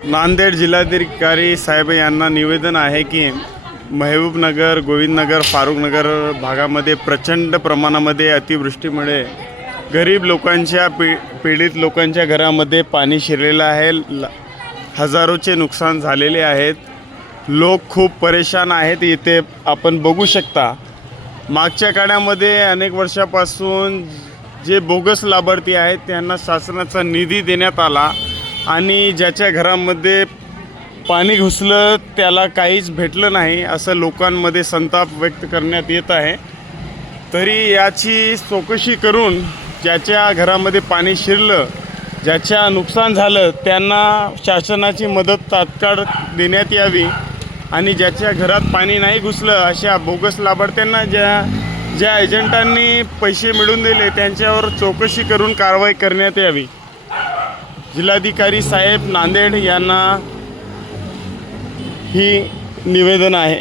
नांदेड जिल्हाधिकारी साहेब यांना निवेदन आहे की महबूबनगर, गोविंदनगर, फारुखनगर भागामध्ये प्रचंड प्रमाणामध्ये अतिवृष्टीमुळे गरीब लोकांच्या पीडित लोकांच्या घरामध्ये पाणी शिरलेलं आहे। हजारोचे नुकसान झालेले आहेत। लोक खूप परेशान आहेत। इथे आपण बघू शकता मागच्या काळामध्ये अनेक वर्षापासून जे बोगस लाभार्थी आहेत त्यांना शासनाचा निधी देण्यात आला आणि ज्याच्या घरामध्ये पाणी घुसलं त्याला काहीच भेटलं नाही असं लोकांमध्ये संताप व्यक्त करण्यात येत आहे। तरी याची चौकशी करून ज्याच्या घरामध्ये पाणी शिरलं, ज्याच्या नुकसान झालं त्यांना शासनाची मदत तात्काळ देण्यात यावी आणि ज्याच्या घरात पाणी नाही घुसलं अशा बोगस लाभार्थ्यांना ज्या एजंटांनी पैसे मिळवून दिले त्यांच्यावर चौकशी करून कारवाई करण्यात यावी। जिल्हाधिकारी साहेब नांदेड यांना ही निवेदन आहे।